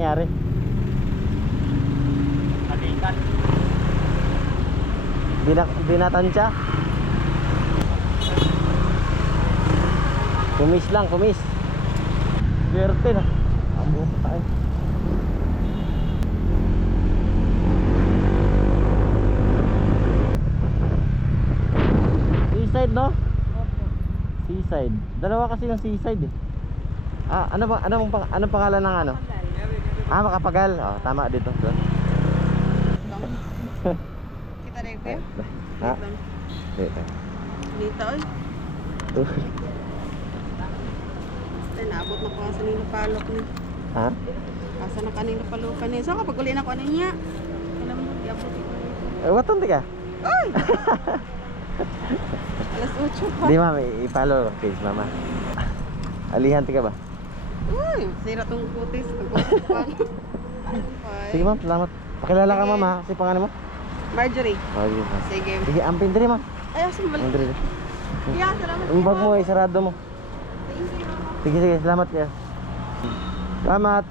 nangyari? Halikan. Binatansya. Kumis lang, kumis. Swerte na. Amo pa tayo. Seaside, no? Seaside. Dalawa kasi ng seaside eh. Anong pangalan ng ano? Makapagal. Oh, tama dito. Doon. Kita na yun. Ha? Dito. Dito oy. Ay, naabot na ko sa nilo palok ni. Ha? Asa na kanino palukan ni. So kapag uli na ko ano niya. Alam mo, diabot ko. Waton di ka? Ay! Alas 8 pa. Di ma'am, i-follow page mama. Alihan ti ka ba? Uy, sira tong kutis. Sige ma'am, salamat. Pakilala ka ma'am ha, si pangalan mo? Marjorie. Oh, sige ma'am. Sige. Sige, ampin diri ma'am. Ay, asan ba? Ampin diri. Yeah, salamat. Yung bag mo, isarado mo. Thank you. Sige, salamat ya. Salamat.